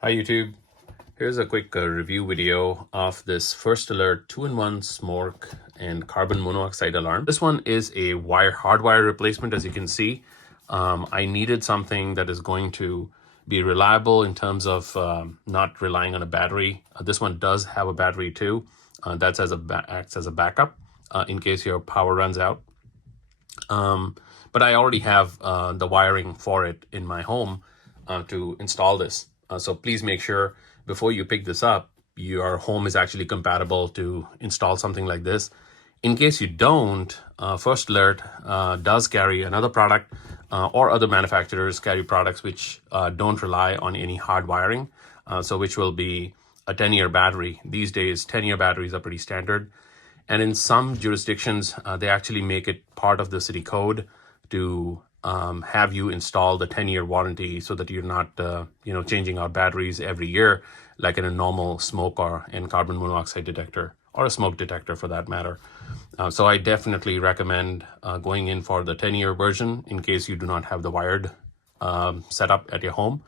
Hi YouTube. Here's a quick review video of this First Alert 2-in-1 smoke and carbon monoxide alarm. This one is a hardwire replacement. As you can see, I needed something that is going to be reliable in terms of not relying on a battery. This one does have a battery too. That acts as a backup in case your power runs out. But I already have the wiring for it in my home to install this. So please make sure before you pick this up, your home is actually compatible to install something like this. In case you don't, First Alert does carry another product or other manufacturers carry products which don't rely on any hard wiring, so which will be a 10-year battery. These days, 10-year batteries are pretty standard. And in some jurisdictions, they actually make it part of the city code to have you install the 10-year warranty so that you're not, changing out batteries every year, like in a normal smoke and carbon monoxide detector, or a smoke detector for that matter. So I definitely recommend going in for the 10-year version in case you do not have the wired setup at your home.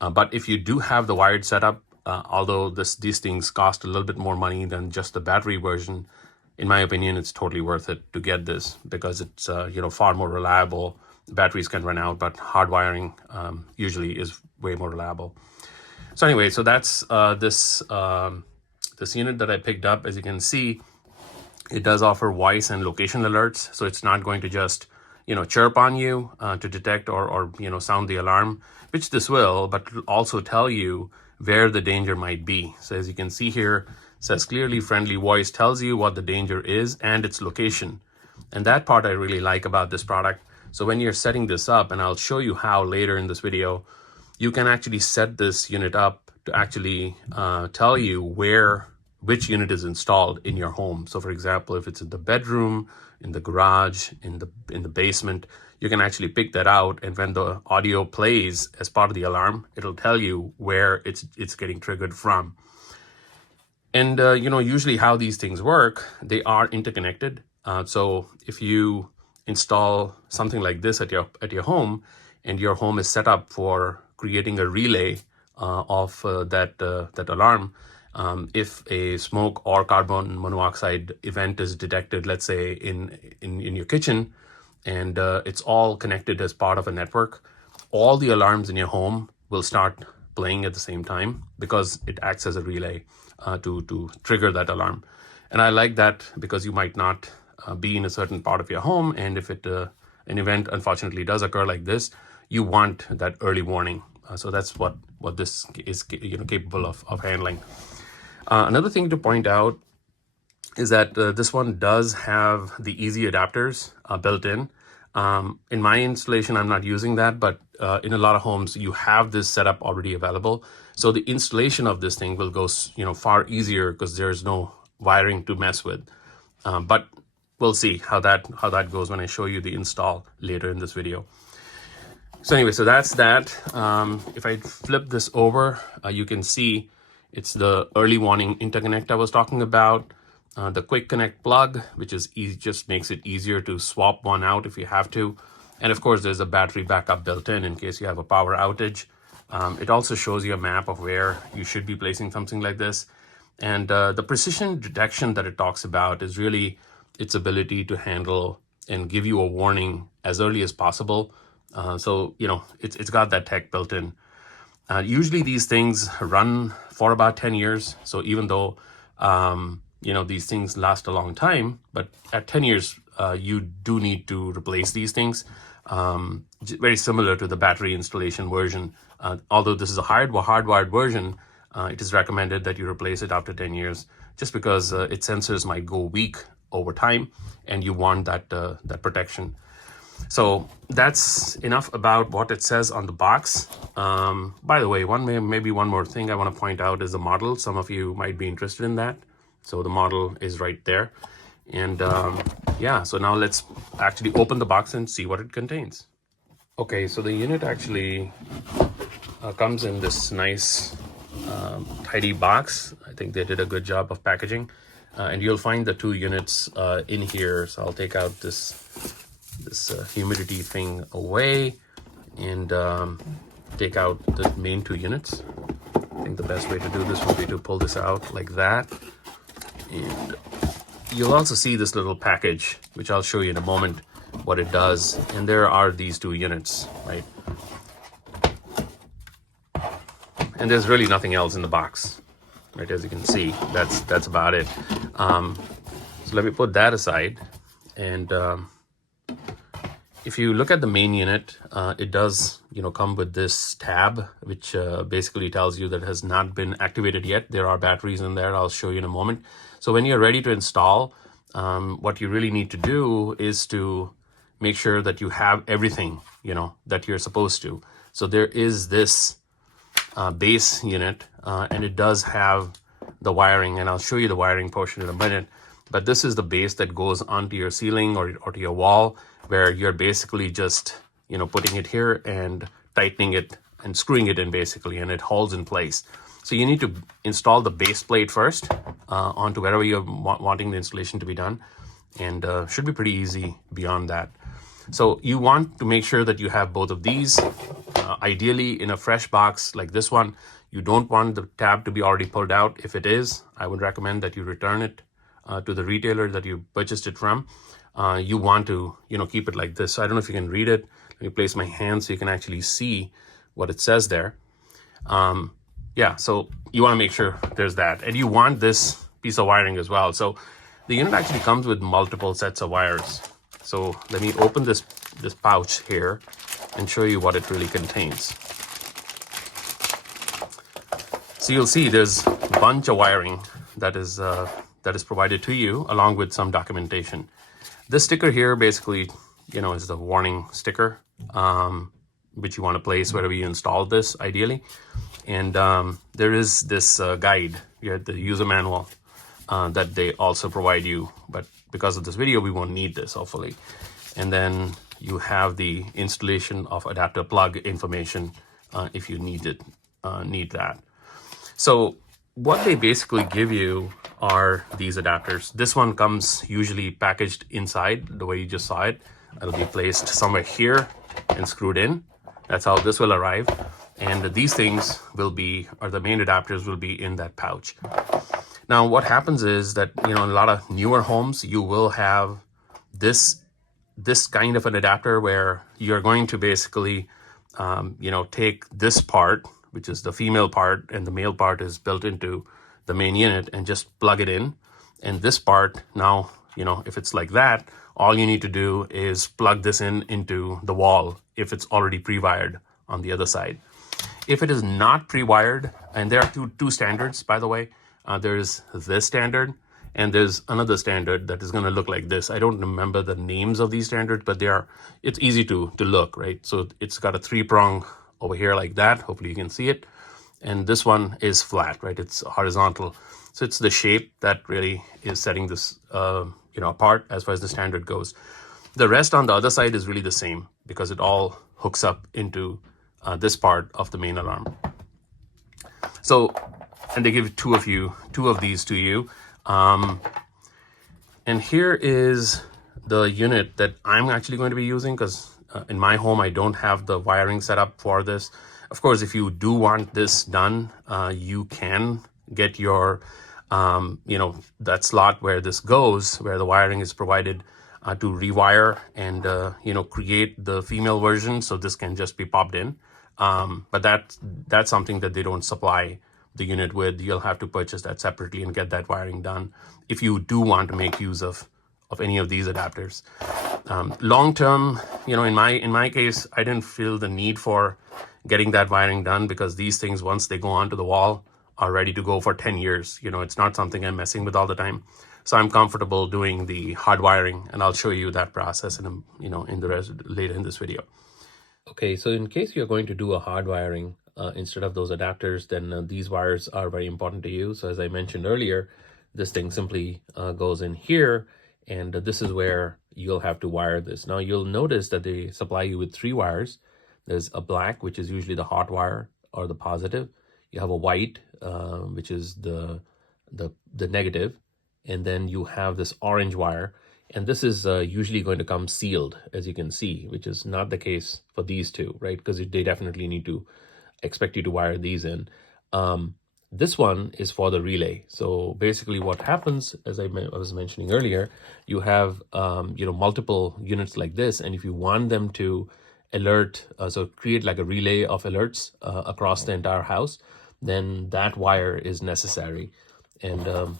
But if you do have the wired setup, although these things cost a little bit more money than just the battery version, in my opinion, it's totally worth it to get this because it's far more reliable. Batteries can run out, but hard wiring usually is way more reliable. So anyway, so that's this unit that I picked up. As you can see, it does offer voice and location alerts, so it's not going to just chirp on you to detect or sound the alarm, which this will, but it'll also tell you where the danger might be. So as you can see here, it says clearly friendly voice tells you what the danger is and its location. And that part I really like about this product. So when you're setting this up, and I'll show you how later in this video, you can actually set this unit up to actually tell you which unit is installed in your home. So for example, if it's in the bedroom, in the garage, in the basement, you can actually pick that out, and when the audio plays as part of the alarm, it'll tell you where it's getting triggered from. And usually how these things work, they are interconnected. So if you install something like this at your home, and your home is set up for creating a relay of that alarm, if a smoke or carbon monoxide event is detected, let's say in your kitchen, and it's all connected as part of a network, all the alarms in your home will start playing at the same time because it acts as a relay to trigger that alarm. And I like that because you might not be in a certain part of your home, and if an event unfortunately does occur like this, you want that early warning. So that's what this is capable of handling. Another thing to point out is that this one does have the easy adapters built in. In my installation, I'm not using that, but in a lot of homes, you have this setup already available. So the installation of this thing will go far easier because there's no wiring to mess with. But we'll see how that goes when I show you the install later in this video. So anyway, so that's that. If I flip this over, you can see it's the early warning interconnect I was talking about. The quick connect plug, which is just makes it easier to swap one out if you have to. And of course, there's a battery backup built in case you have a power outage. It also shows you a map of where you should be placing something like this. And the precision detection that it talks about is really its ability to handle and give you a warning as early as possible. So, it's got that tech built in. Usually these things run for about 10 years. So even though, these things last a long time, but at 10 years, you do need to replace these things. Very similar to the battery installation version. Although this is a hardwired version, it is recommended that you replace it after 10 years, just because its sensors might go weak over time, and you want that protection. So that's enough about what it says on the box. By the way, maybe one more thing I want to point out is the model. Some of you might be interested in that. So the model is right there. And yeah, so now let's actually open the box and see what it contains. Okay, so the unit actually comes in this nice tidy box. I think they did a good job of packaging. And you'll find the two units in here. So I'll take out this humidity thing away and take out the main two units. think the best way to do this would be to pull this out like that. And you'll also see this little package, which I'll show you in a moment what it does. And there are these two units, right? And there's really nothing else in the box, right? As you can see, that's about it. So let me put that aside. And if you look at the main unit, it does, come with this tab, which basically tells you that it has not been activated yet. There are batteries in there. I'll show you in a moment. So when you're ready to install, what you really need to do is to make sure that you have everything, that you're supposed to. So there is this base unit, and it does have the wiring, and I'll show you the wiring portion in a minute. But this is the base that goes onto your ceiling or to your wall, where you're basically just, putting it here and tightening it and screwing it in basically, and it holds in place. So you need to install the base plate first onto wherever you're wanting the installation to be done, and should be pretty easy beyond that. So you want to make sure that you have both of these, ideally in a fresh box like this one. You don't want the tab to be already pulled out. If it is, I would recommend that you return it to the retailer that you purchased it from. You want to, keep it like this. So I don't know if you can read it. Let me place my hand so you can actually see what it says there. Yeah, so you want to make sure there's that. And you want this piece of wiring as well. So the unit actually comes with multiple sets of wires. So let me open this pouch here and show you what it really contains. So you'll see there's a bunch of wiring that is provided to you, along with some documentation. This sticker here basically, is the warning sticker, which you want to place wherever you install this, ideally. And there is this guide, the user manual, that they also provide you. But because of this video, we won't need this, hopefully. And then you have the installation of adapter plug information if you need that. So what they basically give you are these adapters. This one comes usually packaged inside the way you just saw it. It'll be placed somewhere here and screwed in. That's how this will arrive. And these things the main adapters will be in that pouch. Now, what happens is that, in a lot of newer homes, you will have this kind of an adapter where you're going to basically, take this part, which is the female part, and the male part is built into the main unit, and just plug it in. And this part now, if it's like that, all you need to do is plug this into the wall if it's already pre-wired on the other side. If it is not pre-wired, and there are two standards, by the way, there's this standard and there's another standard that is going to look like this. I don't remember the names of these standards, but it's easy to look, right? So it's got a 3-prong over here like that. Hopefully you can see it. And this one is flat, right? It's horizontal. So it's the shape that really is setting this, apart as far as the standard goes. The rest on the other side is really the same because it all hooks up into this part of the main alarm. So, and they give two of these to you. And here is the unit that I'm actually going to be using, because in my home, I don't have the wiring set up for this. Of course, if you do want this done, you can get your, that slot where this goes, where the wiring is provided to rewire and, create the female version. So this can just be popped in. But that's something that they don't supply the unit with. You'll have to purchase that separately and get that wiring done if you do want to make use of any of these adapters. Long term, in my case, I didn't feel the need for getting that wiring done, because these things, once they go onto the wall, are ready to go for 10 years. It's not something I'm messing with all the time. So I'm comfortable doing the hard wiring, and I'll show you that process later in this video. Okay, so in case you're going to do a hard wiring instead of those adapters, then these wires are very important to you. So as I mentioned earlier, this thing simply goes in here, and this is where you'll have to wire this. Now you'll notice that they supply you with 3 wires. There's a black, which is usually the hot wire or the positive. You have a white, which is the negative, and then you have this orange wire. And this is usually going to come sealed, as you can see, which is not the case for these two, right? Because they definitely need to expect you to wire these in. This one is for the relay. So basically what happens, as I was mentioning earlier, you have multiple units like this, and if you want them to alert, so create like a relay of alerts across the entire house, then that wire is necessary. And a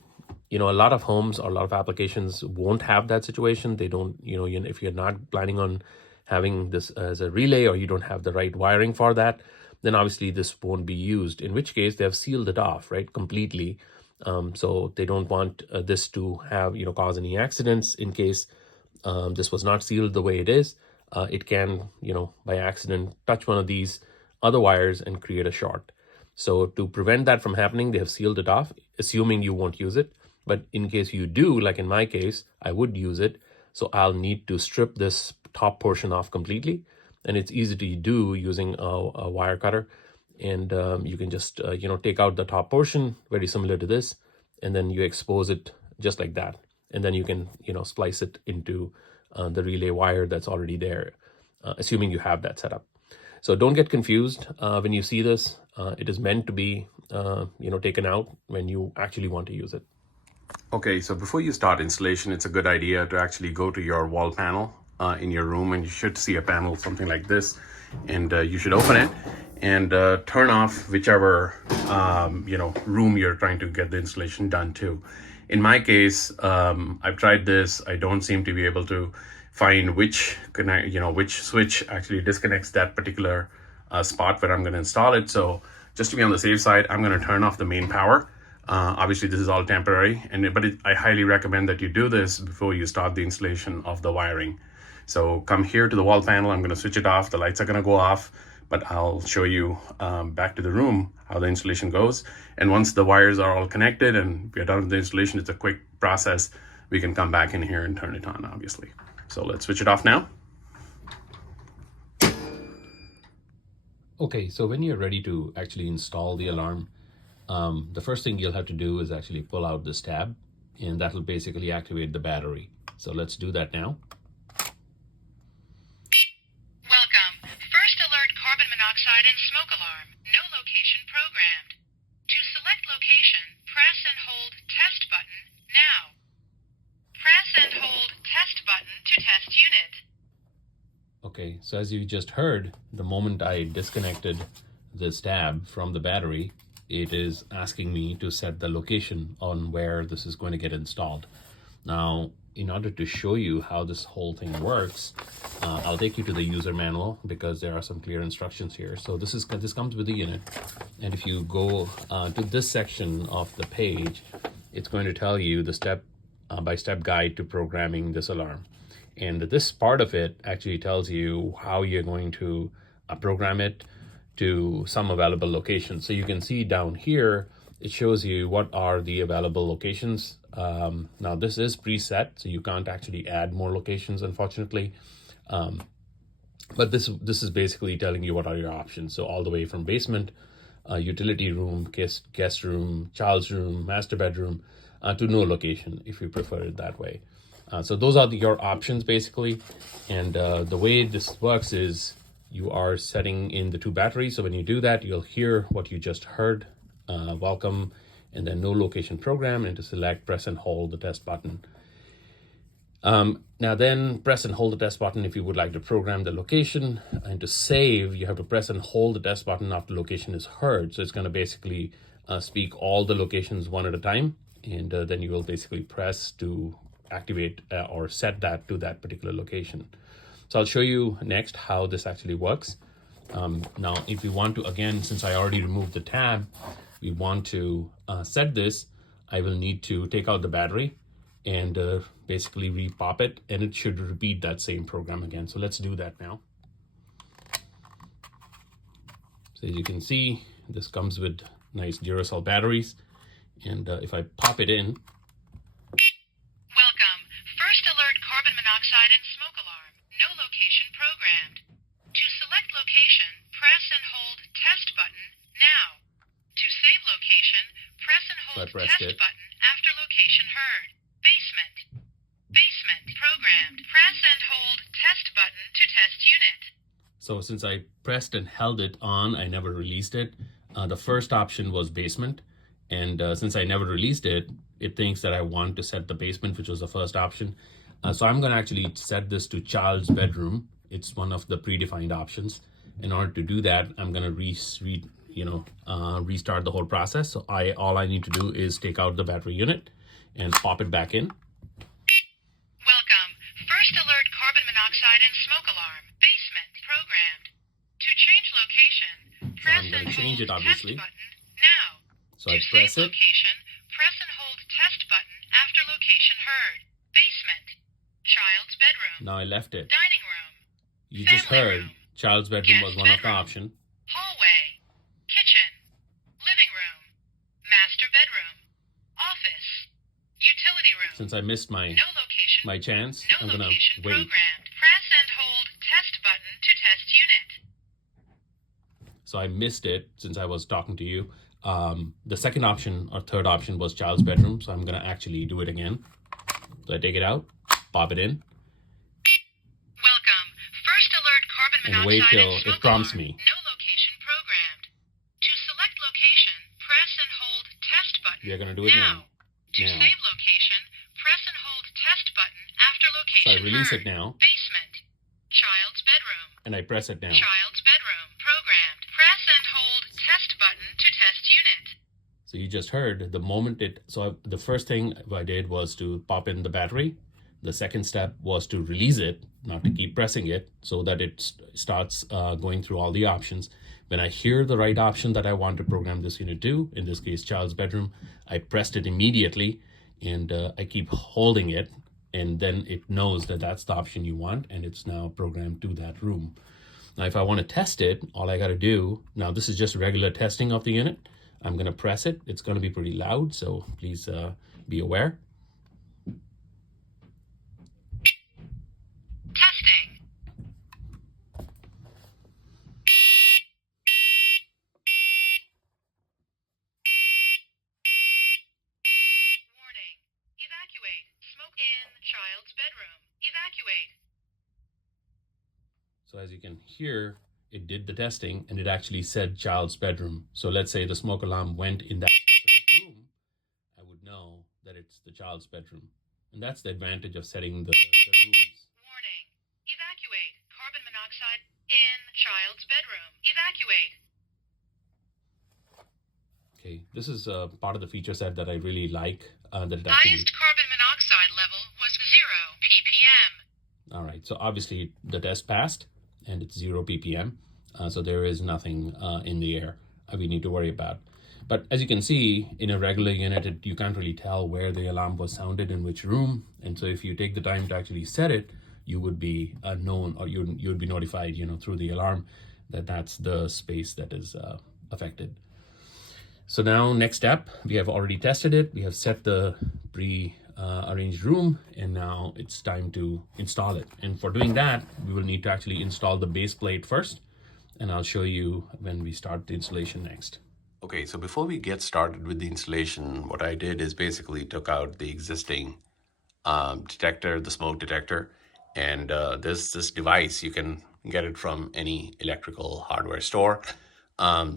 lot of homes or a lot of applications won't have that situation. They don't, if you're not planning on having this as a relay, or you don't have the right wiring for that, then obviously this won't be used, in which case they have sealed it off, right, completely. So they don't want this to have, cause any accidents. In case this was not sealed the way it is, it can, by accident touch one of these other wires and create a short. So to prevent that from happening, they have sealed it off, assuming you won't use it. But in case you do, like in my case, I would use it. So I'll need to strip this top portion off completely. And it's easy to do using a wire cutter. And you can just, take out the top portion, very similar to this. And then you expose it just like that. And then you can, splice it into the relay wire that's already there, assuming you have that set up. So don't get confused when you see this. It is meant to be, taken out when you actually want to use it. Okay, so before you start installation, it's a good idea to actually go to your wall panel in your room, and you should see a panel, something like this, and you should open it and turn off whichever, room you're trying to get the installation done to. In my case, I've tried this. I don't seem to be able to find which switch actually disconnects that particular spot where I'm going to install it. So just to be on the safe side, I'm going to turn off the main power. Obviously, this is all temporary, but I highly recommend that you do this before you start the installation of the wiring. So come here to the wall panel. I'm going to switch it off. The lights are going to go off, but I'll show you back to the room how the installation goes. And once the wires are all connected and we're done with the installation, it's a quick process. We can come back in here and turn it on, obviously. So let's switch it off now. Okay, so when you're ready to actually install the alarm, the first thing you'll have to do is actually pull out this tab, and that will basically activate the battery. So let's do that now. Welcome. First alert carbon monoxide and smoke alarm. No location programmed. To select location, press and hold test button now. Press and hold test button to test unit. Okay, so as you just heard, the moment I disconnected this tab from the battery, it is asking me to set the location on where this is going to get installed. Now, in order to show you how this whole thing works, I'll take you to the user manual because there are some clear instructions here. So this comes with the unit, and if you go to this section of the page, it's going to tell you the step-by-step guide to programming this alarm. And this part of it actually tells you how you're going to program it to some available locations. So you can see down here, it shows you what are the available locations. Now this is preset, so you can't actually add more locations, unfortunately. But this is basically telling you what are your options. So all the way from basement, utility room, guest room, child's room, master bedroom, to no location if you prefer it that way. So those are your options basically. And the way this works is you are setting in the two batteries. So when you do that, you'll hear what you just heard, welcome, and then no location program, and to select, press and hold the test button. Now then press and hold the test button if you would like to program the location, and to save, you have to press and hold the test button after location is heard. So it's going to basically speak all the locations one at a time, and then you will basically press to activate or set that to that particular location. So I'll show you next how this actually works. Now, if you want to, again, since I already removed the tab, we want to set this, I will need to take out the battery and basically repop it, and it should repeat that same program again. So let's do that now. So as you can see, this comes with nice Duracell batteries, and if I pop it in, Carbon monoxide and smoke alarm. No location programmed. To select location, press and hold test button now. To save location, press and hold test button after location heard. Basement. Basement programmed. Press and hold test button to test unit. So since I pressed and held it on, I never released it. The first option was basement, And since I never released it, it thinks that I want to set the basement, which was the first option. So I'm going to actually set this to child's bedroom. It's one of the predefined options. In order to do that, I'm going to restart the whole process. So all I need to do is take out the battery unit and pop it back in. Welcome. First alert carbon monoxide and smoke alarm. Basement programmed. To change location, press I'm going and to change hold it, obviously. test button now. So To I press save it. location, press and hold test button after location heard. Basement. Child's bedroom. Now I left it. Dining room. You just Family heard room. child's bedroom was Guest one of the bedroom. options. Hallway. Kitchen. Living room. Master bedroom. Office. Utility room. Since I missed my No location. chance, No I'm going to location wait. programmed. Press and hold test button to test unit. So I missed it since I was talking to you. The second option or third option was child's bedroom. So I'm going to actually do it again. So I take it out, pop it in, Welcome. First alert carbon and monoxide wait till and smoke it prompts alarm. me. No location programmed. To select location, press and hold test button. We are going to do it now. To Now. save location, press and hold test button after So location I release heard. it now, Basement. Child's bedroom. and I press it down. Child's bedroom. Programmed. Press and hold test button to test unit. So you just heard the moment the first thing I did was to pop in the battery. The second step was to release it, not to keep pressing it, so that it starts going through all the options. When I hear the right option that I want to program this unit to, in this case, child's bedroom, I pressed it immediately, and I keep holding it, and then it knows that that's the option you want, and it's now programmed to that room. Now, if I want to test it, all I got to do, now this is just regular testing of the unit. I'm going to press it. It's going to be pretty loud, so please be aware. Testing. Warning. Evacuate. Smoke in child's bedroom. Evacuate. So as you can hear, it did the testing, and it actually said child's bedroom. So let's say the smoke alarm went in that specific room, I would know that it's the child's bedroom. And that's the advantage of setting the rooms. Warning. Evacuate. Carbon monoxide in child's bedroom. Evacuate. Okay, this is part of the feature set that I really like. That it actually. Highest carbon monoxide level was 0 ppm. All right, so obviously the test passed, and it's 0 ppm. So there is nothing in the air we need to worry about. But as you can see, in a regular unit, you can't really tell where the alarm was sounded in which room. And so if you take the time to actually set it, you would be known, or you would be notified, through the alarm that that's the space that is affected. So now next step, we have already tested it. We have set the pre-arranged room, and now it's time to install it. And for doing that, we will need to actually install the base plate first, and I'll show you when we start the installation next. Okay, so before we get started with the installation, what I did is basically took out the existing detector, the smoke detector, and there's this device. You can get it from any electrical hardware store.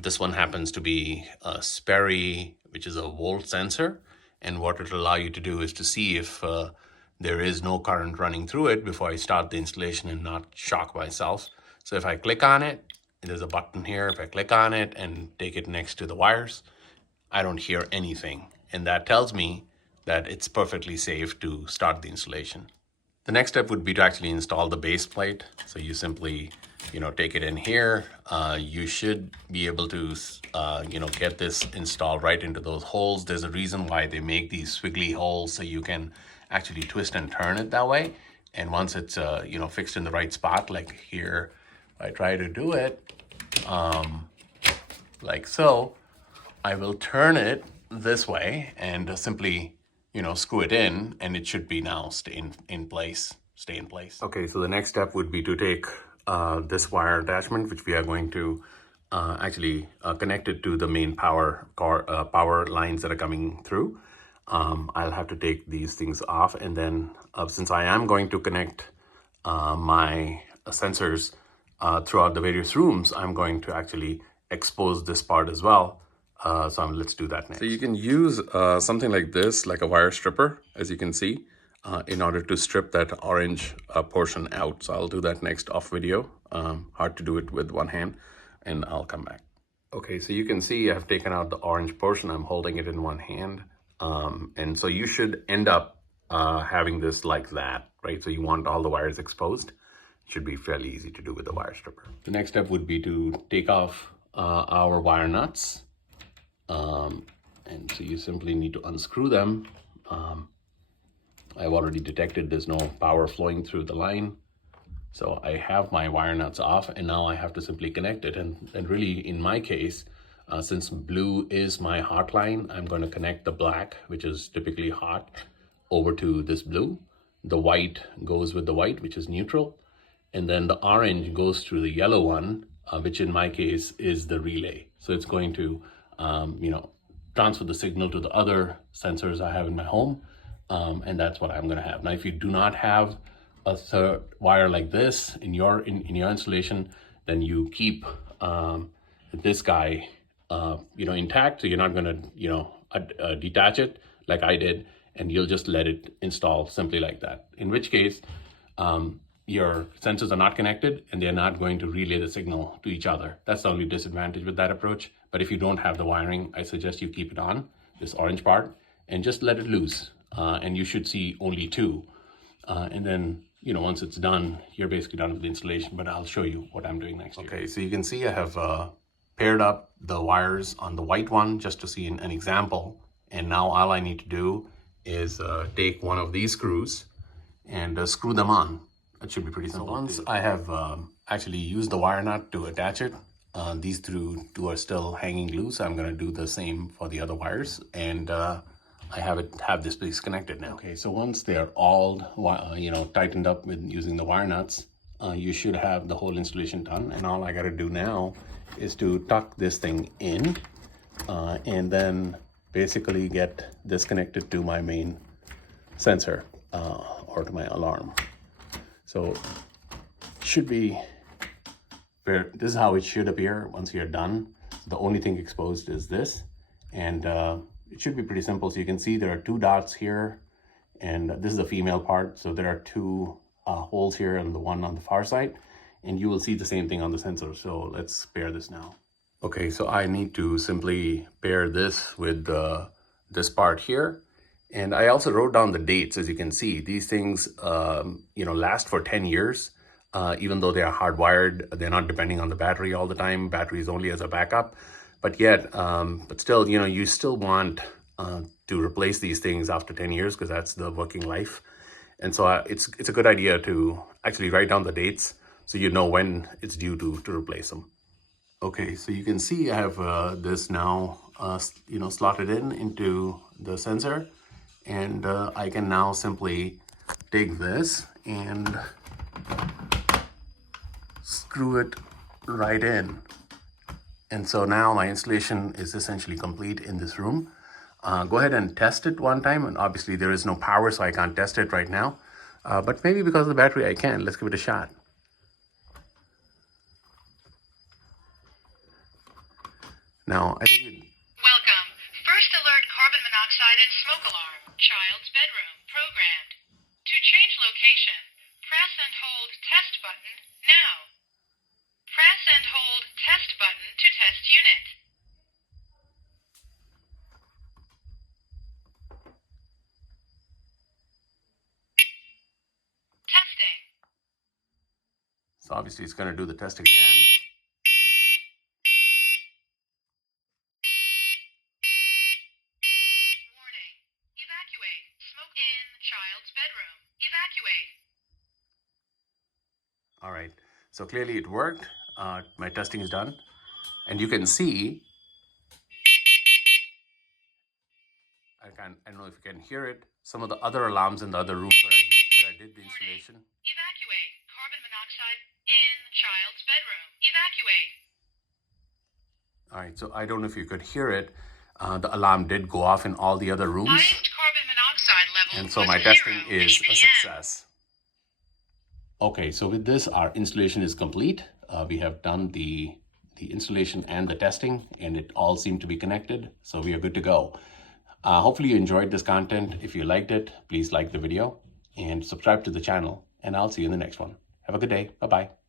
This one happens to be a Sperry, which is a volt sensor, and what it will allow you to do is to see if there is no current running through it before I start the installation and not shock myself. So if I click on it, there's a button here. If I click on it and take it next to the wires, I don't hear anything. And that tells me that it's perfectly safe to start the installation. The next step would be to actually install the base plate. So you simply, take it in here. You should be able to, get this installed right into those holes. There's a reason why they make these squiggly holes, so you can actually twist and turn it that way. And once it's, fixed in the right spot, like here, I try to do it like so, I will turn it this way and simply, screw it in, and it should be now stay in place. Okay, so the next step would be to take this wire attachment, which we are going to actually connect it to the main power lines that are coming through. I'll have to take these things off, and then since I am going to connect my sensors throughout the various rooms, I'm going to actually expose this part as well Let's do that next. So you can use something like this, like a wire stripper, as you can see, in order to strip that orange portion out. So I'll do that next off video. Hard to do it with one hand, and I'll come back. Okay, so you can see I've taken out the orange portion. I'm holding it in one hand. And so you should end up having this like that, right? So you want all the wires exposed. It should be fairly easy to do with the wire stripper. The next step would be to take off our wire nuts. And so you simply need to unscrew them. I've already detected there's no power flowing through the line. So I have my wire nuts off, and now I have to simply connect it. And really, in my case, since blue is my hot line, I'm going to connect the black, which is typically hot, over to this blue. The white goes with the white, which is neutral. And then the orange goes through the yellow one, which in my case is the relay. So it's going to, transfer the signal to the other sensors I have in my home. And that's what I'm going to have. Now, if you do not have a third wire like this in your installation, then you keep this guy intact. So you're not going to detach it like I did, and you'll just let it install simply like that. In which case, your sensors are not connected and they're not going to relay the signal to each other. That's the only disadvantage with that approach. But if you don't have the wiring, I suggest you keep it on, this orange part, and just let it loose. And you should see only two. And then, once it's done, you're basically done with the installation, but I'll show you what I'm doing next. Okay, so you can see I have paired up the wires on the white one just to see an example. And now all I need to do is take one of these screws and screw them on. That should be pretty simple. So once I have actually used the wire nut to attach it, these two are still hanging loose. I'm going to do the same for the other wires, and I have this piece connected now. Okay, so once they're all tightened up with using the wire nuts, you should have the whole installation done. And all I got to do now is to tuck this thing in, and then basically get this connected to my main sensor or to my alarm. So it should be fair. This is how it should appear once you're done. The only thing exposed is this, and it should be pretty simple. So you can see there are two dots here, and this is the female part. So there are two holes here and the one on the far side, and you will see the same thing on the sensor. So let's pair this now. Okay, so I need to simply pair this with this part here. And I also wrote down the dates. As you can see, these things, last for 10 years, even though they are hardwired. They're not depending on the battery all the time. Battery is only as a backup. But still, you still want to replace these things after 10 years because that's the working life. And so it's a good idea to actually write down the dates so you know when it's due to replace them. Okay, so you can see I have this now, slotted into the sensor. And I can now simply take this and screw it right in. And so now my installation is essentially complete in this room. Go ahead and test it one time. And obviously there is no power, so I can't test it right now. But maybe because of the battery, I can. Let's give it a shot. Now, I think Welcome. First alert carbon monoxide and smoke alarm. Child's bedroom. Programmed. To change location, press and hold test button now. Press and hold test button to test unit. Testing. so obviously it's going to do the test again. Warning. Evacuate. Smoke in child's bedroom. Evacuate. All right, so clearly it worked. My testing is done. And you can see, I don't know if you can hear it, some of the other alarms in the other rooms where I did the installation. Evacuate. Carbon monoxide in child's bedroom. Evacuate. All right, so I don't know if you could hear it. The alarm did go off in all the other rooms. Highest carbon monoxide level. And so my testing is a success. Okay, so with this, our installation is complete. We have done the the installation and the testing, and it all seemed to be connected. So we are good to go. Hopefully you enjoyed this content. If you liked it, please like the video and subscribe to the channel, and I'll see you in the next one. Have a good day. Bye-bye.